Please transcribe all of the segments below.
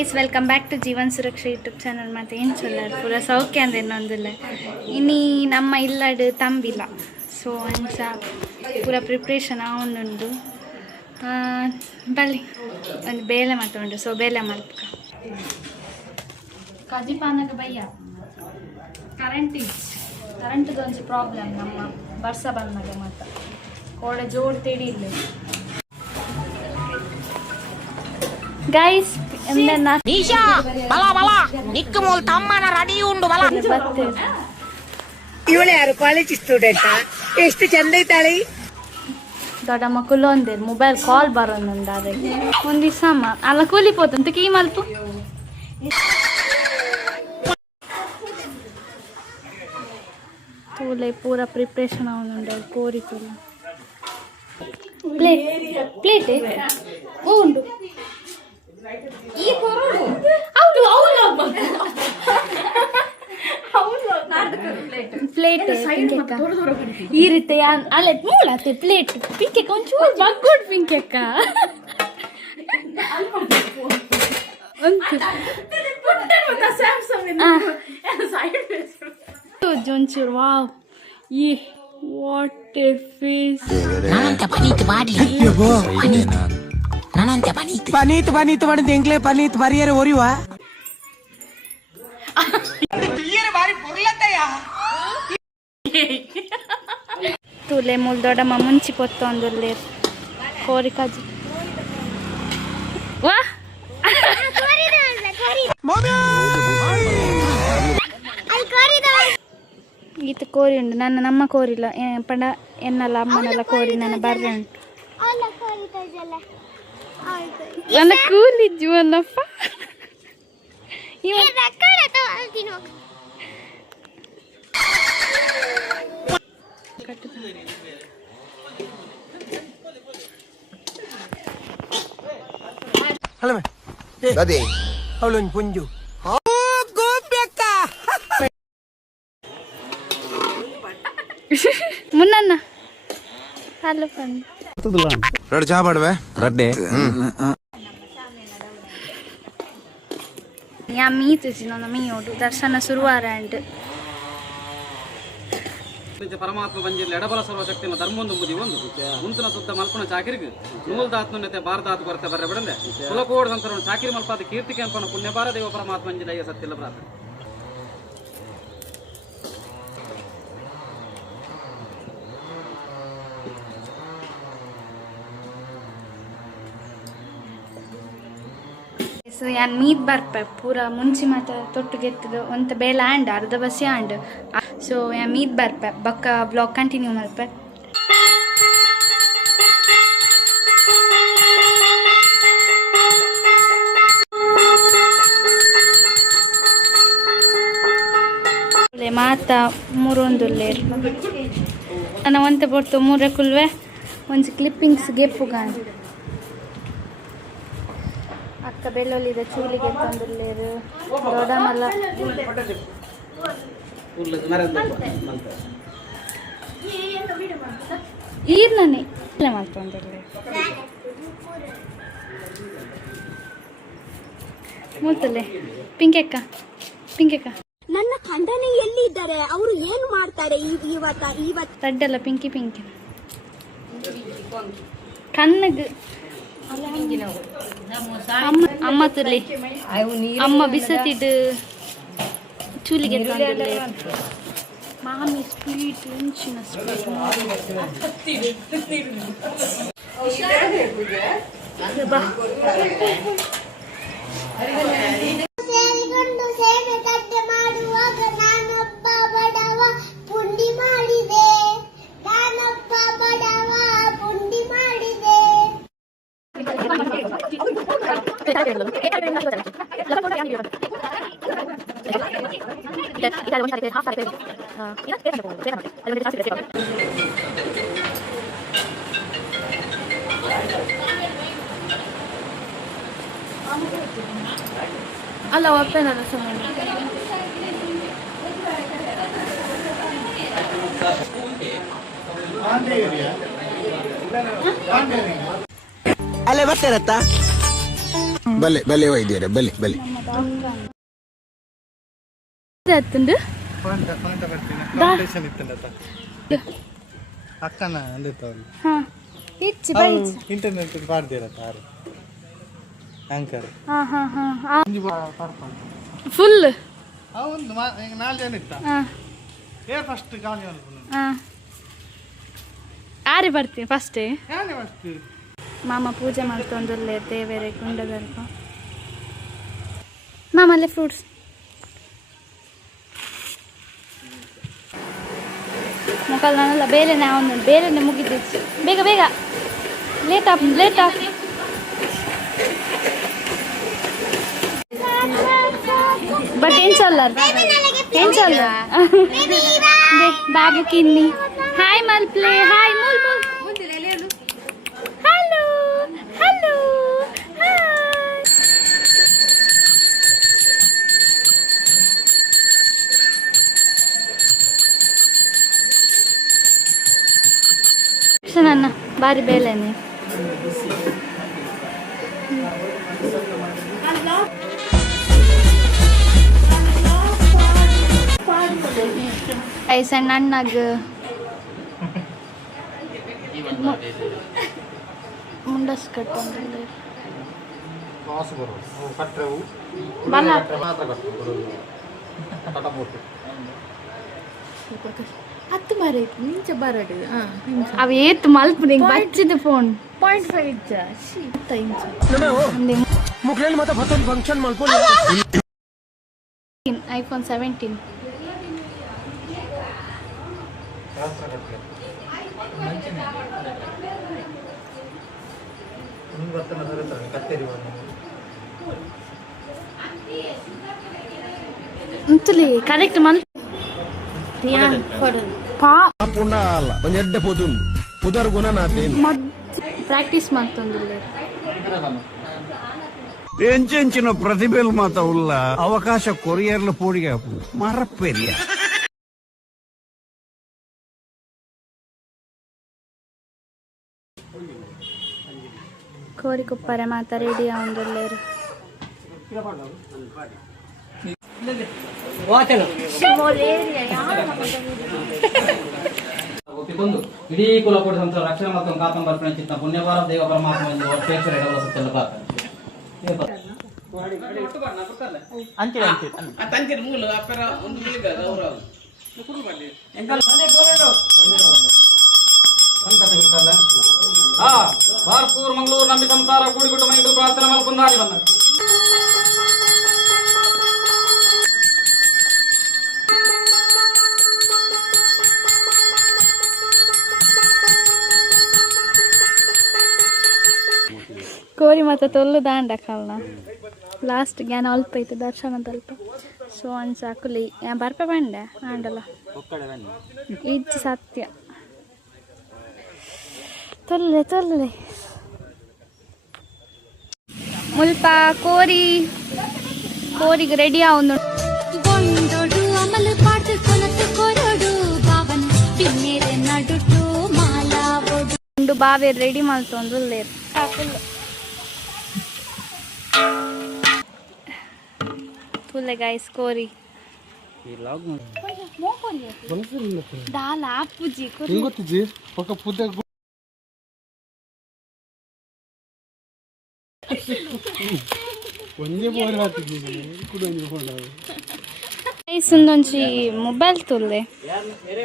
Guys welcome back to Jeevan Suraksha YouTube channel. ಮತ್ತು ಏನು ಚೊಲ್ಲರು ಪೂರ ಸೌಖ್ಯ ಅಂದ್ರೆ ಇನ್ನೊಂದಿಲ್ಲ ಇನ್ನೀ ನಮ್ಮ ಇಲ್ಲಡ್ ತಂಬಿಲ್ಲ ಸೊ ಅಂಚ ಪೂರ ಪ್ರಿಪ್ರೇಷನ್ ಆವೊಂದುಂಡು ಬಲ್ಲಿ ಒಂದು ಬೇಳೆ ಮಾತುಂಡು ಸೊ ಬೇಳೆ ಮಲ್ಪ ಕಜಿಪಾನಗ ಬಯ್ಯ ಕರೆಂಟ್ದು ಒಂಚು ಪ್ರಾಬ್ಲಮ್ ನಮ್ಮ ಬರ್ಸ ಬಂದಾಗ ಮಾತ್ರ ಕೋಡೆ ಜೋರು ತೆಡಿಲ್ಲ ಗೈಸ್ ಇವಳು ಯಾರು ಕಾಲೇಜ್ ಸ್ಟೂಡೆಂಟ್ ಎಷ್ಟು ಚಂದ ಐತಾಳೆ ದೊಡ್ಡ ಮಕ್ಕಳು ಒಂದೇರು ಮೊಬೈಲ್ ಕಾಲ್ ಬರೋದು ಅದೇ ಒಂದು ದಿವಸ ಅಲ್ಲ ಕೂಲಿಪೋತಂತ ಕೀ ಮಲ್ಪು ತೂಲೆ ಪೂರ ಪ್ರಿಪ್ರೇಷನ್ ಅವನುಂಡು ಕೋರಿ ತೂಲ ಪ್ಲೇಟ್ ಉಂಡು ಪ್ಲೇಟ್ ಈ ರೀತಿ ಅಲ್ಲ ಮೂಳತ್ತೆ ಪ್ಲೇಟ್ ಪಿಂಕೆಕ್ಕ ಒಂಚೂರು ಬಗ್ಗೋಡ್ ಪಿಂಕೆಕ್ಕ ಒಂಚೂರು ವಾವ್ ಈ ವಾಟ್ ಎ ಫೇಸ್ ಪನೀತ್ ಮಾಡಿದ ಎಂಕ್ಲೆ ಪನೀತ್ ಬರಿಯರೆ ಒರಿವಾ ತೂಲೆ ಮೂಲ್ ದೊಡ್ಡಮ್ಮ ಮುಂಚಿ ಪೊತ್ತೊಂದುಲ್ಲೆ ಕೋರಿ ಕಾಜಿ ವಾ ಈತ ಕೋರಿ ಉಂಡು ನಮ್ಮ ಕೋರಿಲ್ಲ ಪಂಡ ಎನ್ನಲ್ಲ ಅಮ್ಮನೆಲ್ಲ ಕೋರಿ ನನ್ನ ಬರ್ರೆ ಉಂಟು ನನ್ನ ಕೂಲಿಜ್ಜು ಅನ್ನಪ್ಪ ಅವಳೊಂದು ಪುಂಜು ಮುನ್ನ ಹಲೋ ಪಂಡ್ ரெண்டு சாப்பாடுவே ரெண்டு ഞാൻ മീത്തിച്ചിരുന്ന മീയോട്ടു ദർശന സുറുവാറുണ്ട് ಪರಮಾತ್ಮ ಬಂಜಿರ್ಲಿ ಎಡಬಲ ಸರ್ವಶಕ್ತಿನ ಧರ್ಮೊಂದು ಮುದಿ ಒಂದು ಮುಂತಿನ ಸುತ್ತ ಮಲ್ಪನ ಚಾಕಿರಿಗೆ ನೂಲ್ದಾತ್ಮನ್ಯತೆ ಭಾರತಾತ್ ಕೊರತೆ ಬರ್ರೆ ಬಿಡಂದೆ ಕುಲಕೋಡ ಸಂಸರವನ್ನು ಚಾಕಿರಿ ಮಲ್ಪಾದ ಕೀರ್ತಿಕೆ ಅನ್ಪನ ಪುಣ್ಯ ಭಾರ ದೇವ ಪರಮಾತ್ಮ ಬಂಜಿಲಯ್ಯ ಸತ್ತಿಲ್ಲ ಪ್ರಾರ್ಥನೆ ಸೊ ಯಾನ್ ಮೀದ್ ಬರ್ಪೆ ಪೂರ ಮುಂಚಿ ಮಾತ ತೊಟ್ಟು ಗೆತ್ತದು ಒಂತ ಬೇಲೆ ಆಂಡ್ ಅರ್ಧ ಬಸ್ಸಿ ಆಂಡ್ ಸೊ ಯಾನ್ ಮೀದ್ ಬರ್ಪೆ ಬಕ್ಕ ಬ್ಲಾಗ್ ಕಂಟಿನ್ಯೂ ಮಲ್ಪೆ ಮಾತ ಮೂರೊಂದುಲ್ಲೇರು ನನ್ನ ಒಂತೆ ಪೊರ್ತು ಮೂರ ಕುಲ್ವೆ ಒಂಜಿ ಕ್ಲಿಪ್ಪಿಂಗ್ಸ್ ಗೆಪ್ಪುಗಾನ್ ಅಕ್ಕ ಬೆಳ್ಳುಳ್ಳಿದ ಚೂಲಿಗೆ ತಂದುಲ್ಲೇರು ದೊಡ್ಡಮಲ್ಲ ಈರ್ನೇ ಮಾಡ್ಕೊಂಡ್ರೆ ಮೂತಲೆ ಪಿಂಕೆಕ್ಕ ನನ್ನ ಖಂಡನೆ ಎಲ್ಲಿ ಇದ್ದಾರೆ ಅವರು ಏನು ಮಾಡ್ತಾರೆ ಇವತ್ತು ತಡ್ಡಲ್ಲ ಪಿಂಕಿ ಕಣ್ಣಗೆ ಅಮ್ಮ ತುಲಿ ಅಮ್ಮ ಬಿಸತಿದ್ದು ಚೂಲಿಗೆ ತಂದಿಲ್ಲ ಮಾಮಿ ಸ್ವೀಟ್ ಹೆಂಚಿನ ಸ್ವೀಟ್ ಬಾ ಅಲ್ಲ ಒಪ್ಪೇನಲ್ಲ ಸುಮ್ಮನೆ ಅಲ್ಲೇ ಬರ್ತಾರತ್ತ ಬಲೆ ಬಲೆ ವೈದ್ಯರೇ ಬಲೆ ಬಲೆ ಎತ್ತುಂಡು ಅಕ್ಕನ ಅಂದಿತ್ತವ್ರು ಹಾ ಇಚ್ಚಿ ಬೈ ಇಂಟರ್ನೆಟ್ ಪಾಡ್ದಿರತ್ತ ಆಂಕರ್ ಹಾ ಹಾ ಹಾ ಫುಲ್ ಒಂದು ಈಗ 4 ಜನ ಇತ್ತ ಹಾ ಫಸ್ಟ್ ಗಾಳಿ ಅನ್ಕೊಂಡು ಹಾ ಆರಿ ಬರ್ತೀನಿ ಫಸ್ಟೇ ಯಾನೇ ಫಸ್ಟ್ ಮಾಮ ಪೂಜೆ ಮಾಡ್ತೊಂದಲ್ಲೇ ದೇವರೇ ಕುಂಡದಲ್ಪ ಮಾಮ ಅಲ್ಲೇ ಫ್ರೂಟ್ಸ್ ಮುಖಲ್ ನಾನಲ್ಲ ಬೇರೆನೆ ಅವನು ಬೇರೆನೆ ಮುಗಿದಿತ್ತು ಬೇಗ ಬೇಗ ಲೇಟ್ ಆಫ್ ಬಟ್ ಏನ್ ಚಲ್ಲರ್ ಬ್ಯಾಗ್ ಕಿನ್ನಿ ಹಾಯ್ ಮಲ್ಪ್ಲೆ ಹಾಯ್ ಮುಲ್ ಹಲೋ ಹಲೋ ನನ್ನ ಬಾರಿ ಬೇಲೆನೆ ಐ ಸಣ್ಣ ಅಣ್ಣಗ ಮುಂಡಸ್ ಕಟ್ಟೊಂದಿಲ್ಲ ಬಲ್ಲ ಹತ್ತು ಬಾರ ಇತ್ತು ನಿಂಚ ಬರಡು ಅವ ಏತ್ ಮಲ್ಪ ನಿಂಗೆ ಬಚ್ಚಿದ ಫೋನ್ 0.5 ಇಜ್ಜ ಶೀತ ಇಂಚ ಮುಖ್ಯಲ್ಲಿ ಮತ್ತೆ ಮತ್ತೊಂದು ಫಂಕ್ಷನ್ ಮಾಡ್ಕೊಂಡು ಐಫೋನ್ 17 ಅಂತಲಿ ಕರೆಕ್ಟ್ ಮಲ್ ಪುಂಡಾಲ ಒಂದು ಎಡ್ಡೆ ಪೋದುಂಡು ಪುದರ್ ಗುಣ ನಾಟೇನು ಪ್ರಾಕ್ಟೀಸ್ ಮಾಡ್ತೊಂದಿಲ್ಲ ಎಂಚೆಂಚಿನ ಪ್ರತಿಭೆಲ್ ಮಾತ ಉಲ್ಲ ಅವಕಾಶ ಕೊರಿಯರ್ಲ ಪೋಡಿಗೆ ಮರಪ್ಪೇರಿಯ ಕೋರಿ ಕುಪ್ಪರೆ ಮಾತ ರೆಡಿ ಆಗೊಂದಿಲ್ಲೇರು ಒಪ್ಪಿಕೊಂಡು ಇಡೀ ಕುಲಕೋಟಿ ಸಂಸ್ಥೆ ರಕ್ಷಣೆ ಮತ್ತು ಕಾತಂ ಬರ್ಪಣೆ ಚಿತ್ತ ಪುಣ್ಯವಾರ ದೇವ ಪರಮಾತ್ಮ ವರ್ಷೇಶ್ವರ ಎಡವಲ ಸುತ್ತಲ ಬಾರ್ಪೂರ್ ಮಂಗಳೂರು ನಂಬಿ ಸಂಸಾರ ಕೂಡಿಬಿಟ್ಟು ಮೈಂದು ಪ್ರಾರ್ಥನೆ ಮಲ್ಪುಂದಾಡಿ ಬನ್ನ ಕೋರಿ ಮತ್ತೆ ತೊಲ್ಲು ದಾಂಡ ಕಾಲ್ನ ಲಾಸ್ಟ್ ಜ್ಞಾನ ಅಲ್ಪ ಐತೆ ದರ್ಶನದಲ್ಪ ಸೊ ಅನ್ಸಾಕುಲಿ ಬರ್ಪೆ ಬಂಡೆ ಆಂಡಲ್ಲ ಇಜ್ಜಿ ಸತ್ಯ ತೊಲ್ಲೆ ಮುಲ್ಪ ಕೋರಿಗೆ ರೆಡಿ ಆവുന്നു ಗೊಂಡೋಡು ಅಮಲು ಪಾಟು ಕೊನತು ಕೊರಡು ಬಾವನ್ ಪಿನ್ನೇರೆ ನಡುಟು ಮಾಲಾವೋಡು ಬಾವೆ ರೆಡಿ ಮಾಡ್ತೊಂದ್ರೆ ಫುಲ್ ಗೈಸ್ ಕೋರಿ ದಾಲ ಅಪ್ಪುಜಿ ಗೊತ್ತಿಜ್ಜಿ ఒక ಪುದ್ದೆ ಒಂದೇ ಬೋರ್ ಹಾಕಿದ್ವಿ ಕೂಡ ಗೈಸ್ ಒಂದೊಂಜಿ ಮೊಬೈಲ್ ತುಲ್ಲೆ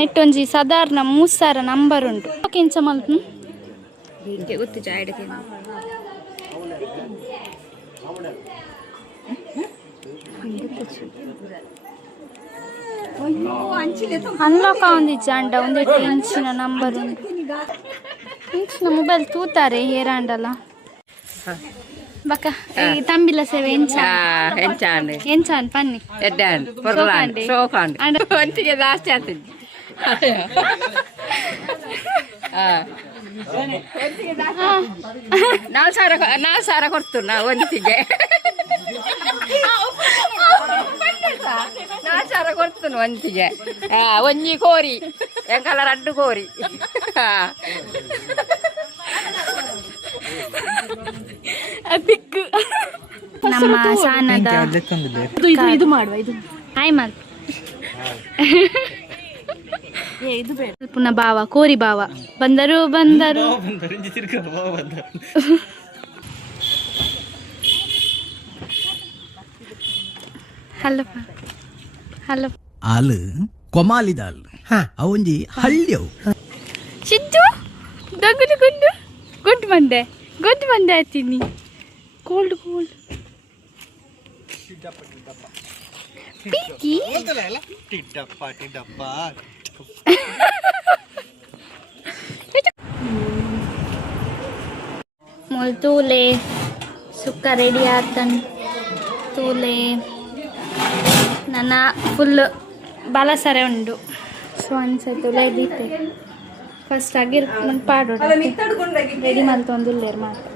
ನೆಟ್ ಒಂಜಿ ಸಾಧಾರಣ 3000 ನಂಬರ್ ಉಂಟು ಕೆಂಚ ಮಲ್ಪು ಗೊತ್ತು ಜಾಯ್ಡ್ ಅನ್ಲಾಕ್ ಆಗೊಂದಿಜ್ಜ ಅಂಡ ಒಂದೇ ಇಂಚಿನ ನಂಬರ್ ಉಂಟು ಇಂಚಿನ ಮೊಬೈಲ್ ತೂತಾರೆ ಹೇರಾಂಡಲ್ಲ ಬಕ್ಕ ಈ ತಂಬಿಲ ಸೇವೆ ಎಂಚಾನ್ ಪನ್ನಿ ಒಂಟಿಗೆ ಜಾಸ್ತಿ ಆಗ್ತದೆ ನಾಲ್ಕು ಸಾವಿರ ಕೊಡ್ತು ನಾ ಒಂದಿಗೆ 4 ಸಾವಿರ ಕೊಡ್ತು ಒಂದಿಗೆ ಒಂಜಿ ಕೋರಿ ಎಂಕಲ 2 ಕೋರಿ ಬಿಕ್ಕು ನಮ್ಮ ಸಾನದ ಇದು ಮಾಡುವ ಇದು ಹಾಯ್ ಮಾಲ್ ಪುನಃ ಬಾವ ಕೋರಿ ಬಾವ ಬಂದರು ಹಲೋ ಹಲೋ ಆಲ್ ಕೊಮಾಲಿದಾಲ್ ಅವಂಜಿ ಹಳ್ಳಿಯವು ಸಿದ್ದು ದಗ್ಗುದು ಗುಡ್ ಬಂದೆ ಆಯ್ತೀನಿ ಕೋಲ್ಡ್ ಪೀಕಿ ಮೊಲ್ ತೂಲೆ ಸುಕ್ಕ ರೆಡಿ ಆತನ್ ತೂಲೆ ನನ್ನ ಫುಲ್ ಬಾಲಸರೆ ಉಂಡು ಸೊ ಅನ್ಸತ್ತು ತುಲೆದಿತ್ತೆ ಫಸ್ಟ್ ಆಗಿರ್ ಪಾಡು ರೆಡಿ ಮಲ್ತೊಂದುಲ್ಲೇರು ಮಾತು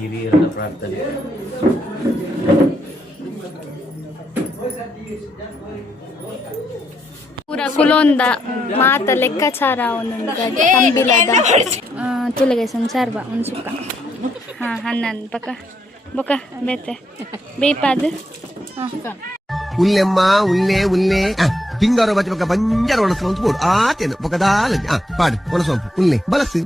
ಹಿರಿಯರ ಪ್ರಾರ್ಥನೆ ಪೂರ ಕುಲೊಂದ ಮಾತ ಲೆಕ್ಕಾಚಾರ ಒಂದೊಂದು ತಂಬಿಲದ ತುಲೆಗೆ ಸಂಚಾರ ಒಂದು ಸುಕ್ಕ ಹಾಂ ಹನ್ನೊಂದು ಬೊಕ ಬೇತೆ ಬೇಪಾದು ಉಲ್ಲೆಮ್ಮ ಉಲ್ಲೆ ಪಿಂಗಾರೋ ಬಚ್ಚ ಬೊಕ್ಕ ಬಂಜಾರ ಒಣಸಲು ಅಂತ ಬೋಡು ಆತೇನು ಬೊಕ್ಕ ದಾಲ ಪಾಡು ಒಣಸೊಂಪು ಉಲ್ಲೆ ಬಲಸು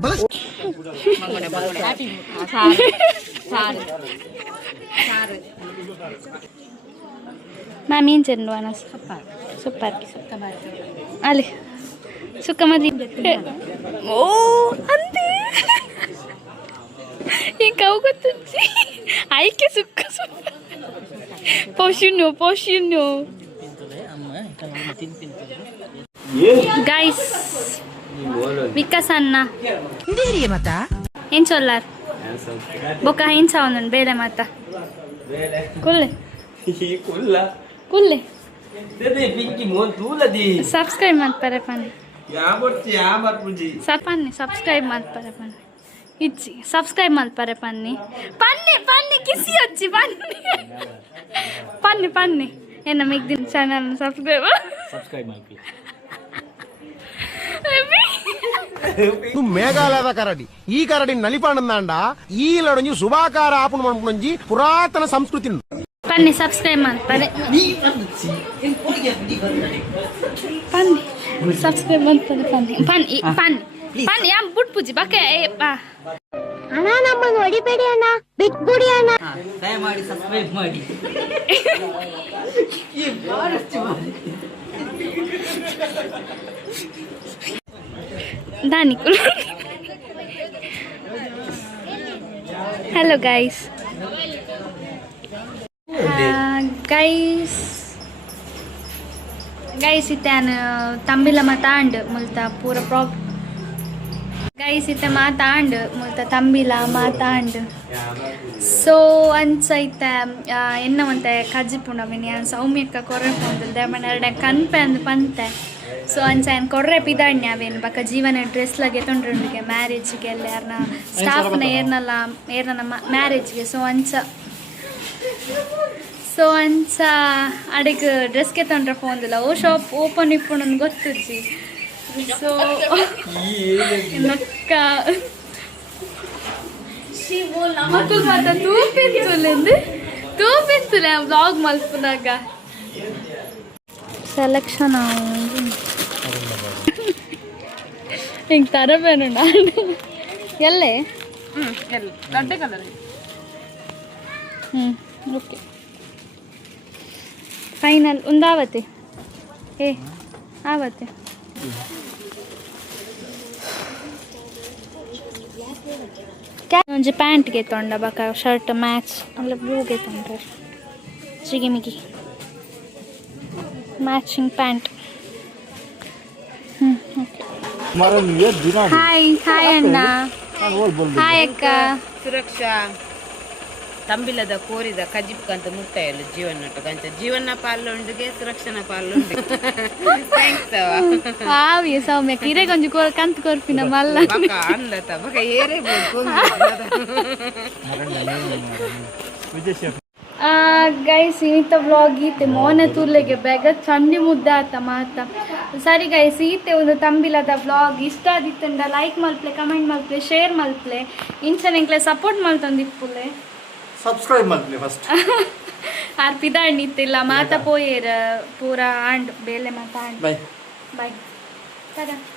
ಮ್ಯಾಮ್ ಏನು ಚೆಂಡು ಅನಸ್ ಸೂಪರ್ ಅಲ್ಲಿ ಸುಕ್ಕ ಮದಿ ಓ ಅಂತೆ ಈ ಕವು ಗೊತ್ತುಂಚಿ ಆಯ್ಕೆ ಸುಕ್ಕ ಪೋಷಿನ್ನು ಗೈಸ್ ವಿಕಾಸ್ ಅನ್ನ ಏನ್ ಚೊಲ್ಲಾರ್ ಬೊಕ್ಕ ಏನ್ ಸಾವನ್ ಬೇಳೆ ಮಾತ ಕುಲ್ಲೆ ಸಬ್ಸ್ಕ್ರೈಬ್ ಮಾಡ್ತಾರೆ ಪನ್ನಿ ಸಬ್ಸ್ಕ್ರೈಬ್ ಮಾಡ್ತಾರೆ ಪನ್ನಿ ಇಚ್ಚಿ ಸಬ್ಸ್ಕ್ರೈಬ್ ಮಾಡ್ತಾರೆ ಪನ್ನಿ ಕಿಸಿ ಹಚ್ಚಿ ಪನ್ನಿ ಏನ ಮಿಗ್ದಿನ ಚಾನಲ್ ಸಬ್ಸ್ಕ್ರೈಬ್ ಮಾಡಿ నువ్వు మేఘాలయ కరడి ఈ కరడి నలిపానందాండ ఈ లడొంజి శుభాకార ఆపును మనుపునంజి పురాతన సంస్కృతి ಪನ್ನಿ ಸಬ್ಸ್ಕ್ರೈಬ್ ಮಾಡ್ತಾರೆ ಪನ್ನಿ ಸಬ್ಸ್ಕ್ರೈಬ್ ಮಾಡ್ತಾರೆ ಪನ್ನಿ ಯಾ ಬುಟ್ ಪೂಜಿ ಬಕ್ಕೆ ಅಣ್ಣ ನಮ್ಮನ್ನು ಹೊಡಿಬೇಡಿ ಅಣ್ಣ ಬಿಟ್ಬಿಡಿ ಅಣ್ಣ ದಯಮಾಡಿ ಸಬ್ಸ್ಕ್ರೈಬ್ ಮಾಡಿ Dani. Hello guys. Guys itan tambila matand multa pura prop. Guys ita matand multa tambila matand. So ansa ita enna mante kajipuna viniyan saumyakka korre pondilde manerde kanpe and pante. So ಅಂಚ ಏನು ಕೊರ್ರೆ ಪಿದಾಡ್ನಿ ಅವೇನು ಬಕ್ಕ ಜೀವನ ಡ್ರೆಸ್ಲ ಗೆತ್ತೊಂಡ್ರಿಗೆ ಮ್ಯಾರೇಜ್ಗೆ ಎಲ್ಲ ಯಾರನ್ನ ಸ್ಟಾಫ್ನ ಏರ್ನ ಮ್ಯಾರೇಜ್ಗೆ so ಅಂಚ ಅಡಿಗೆ dress ಗೆತ್ತೊಂಡ್ರೆ ಫೋನ್ದಿಲ್ಲ ಓ shop open ಇಪ್ಪುಂಡು ಗೊತ್ತಿಜ್ಜಿ ಸೊ ನಕ್ಕ ಮಕ್ಕಳು ಮಾತ ತೂಪಿಂತುಲೆ ವ್ಲಾಗ್ ಮಲ್ಪುನಾಗ ಸೆಲೆಕ್ಷನ್ ಹಿಂಗೆ ತರಬೇನು ನಾನು ಎಲ್ಲೇ ದೊಡ್ಡ ಕಲರ್ ಓಕೆ ಫೈನಲ್ ಒಂದಾವತ್ತೆ ಆವತ್ತೆ ಒಂಜಿ ಪ್ಯಾಂಟ್ಗೆ ತೊಂಡ ಬಕ ಶರ್ಟ್ ಮ್ಯಾಚ್ ಅಲ್ಲ ಬ್ಲೂಗೆ ತೊಂಡ್ರೆ ಜಿಗಿಮಿಗಿ ಮ್ಯಾಚಿಂಗ್ ಪ್ಯಾಂಟ್ ಹಾಯ್ ಅಣ್ಣ ಹಾಯ್ ಅಕ್ಕ ಸುರಕ್ಷಾ ತಂಬಿಲದ ಕೋರಿದ ಕಜಿಪ್ಕಂತ ಮುಟ್ಟಾಯಲ್ಲ ಜೀವನ ಪಾಲೊಂಡಿಗೆ ಸುರಕ್ಷಣ ಪಾಲೊಂಡಿ ಆವಿಯ ಸೌಮ್ಯ ಕಿರೆ ಕೊಂಚ ಕಂತು ಕೊರ್ಪಿನ ಮಲ್ಲ ಅಂದತ ಬಕ ಏರೇ ಗೈಸ್ ಇನ್ನಿತ ವ್ಲಾಗ್ ಈತೆ ಮೋನೆ ತುರ್ಲೆಗೆ ಬೇಗ ಚಂಡಿ ಮುದ್ದೆ ಆತ ಮಾತ ಸರಿ ಗೈಸ್, ಈತೆ ಒಂದು ತಂಬಿಲದ ವ್ಲಾಗ್ ಇಷ್ಟ ಆದಿತ್ತಂಡ ಲೈಕ್ ಮಲ್ಪ್ಲೆ, ಕಮೆಂಟ್ ಮಲ್ಪ್ಲೆ, ಶೇರ್ ಮಲ್ಪ್ಲೆ, ಇಂಚನೆ ಎಂಕ್ಲೆ ಸಪೋರ್ಟ್ ಮಲ್ತೊಂದಿಪ್ಪುಲೆ, ಸಬ್ಸ್ಕ್ರೈಬ್ ಮಾಡ್ಲಿ ಫಸ್ಟ್. ಆರ್ ಪಿದಾಡ್ ನಿತ್ತಿಲ್ಲ ಮಾತ ಪೋಯೇರ ಪೂರ ಆಂಡ್ ಬೇಲೆ ಮಾತ ಆಂಡ್. Bye bye. tada.